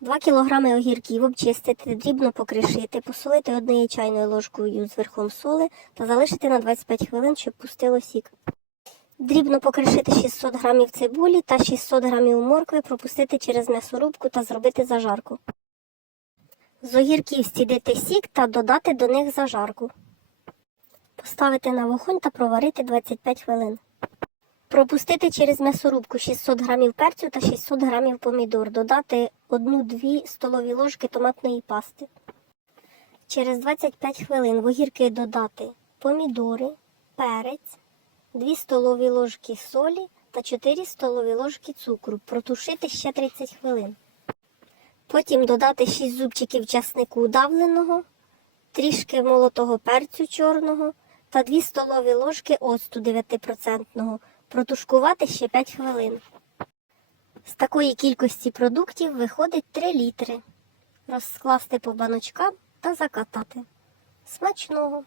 2 кг огірків обчистити, дрібно покришити, посолити однією чайною ложкою з верхом соли та залишити на 25 хвилин, щоб пустило сік. Дрібно покришити 600 г цибулі та 600 г моркви, пропустити через м'ясорубку та зробити зажарку. З огірків стідити сік та додати до них зажарку. Поставити на вогонь та проварити 25 хвилин. Пропустити через м'ясорубку 600 г перцю та 600 г помідор. Додати 1-2 столові ложки томатної пасти. Через 25 хвилин в огірки додати помідори, перець, 2 столові ложки солі та 4 столові ложки цукру. Протушити ще 30 хвилин. Потім додати 6 зубчиків часнику давленого, трішки молотого перцю чорного та 2 столові ложки оцту 9%. Протушкувати ще 5 хвилин. З такої кількості продуктів виходить 3 літри. Розкласти по баночкам та закатати. Смачного!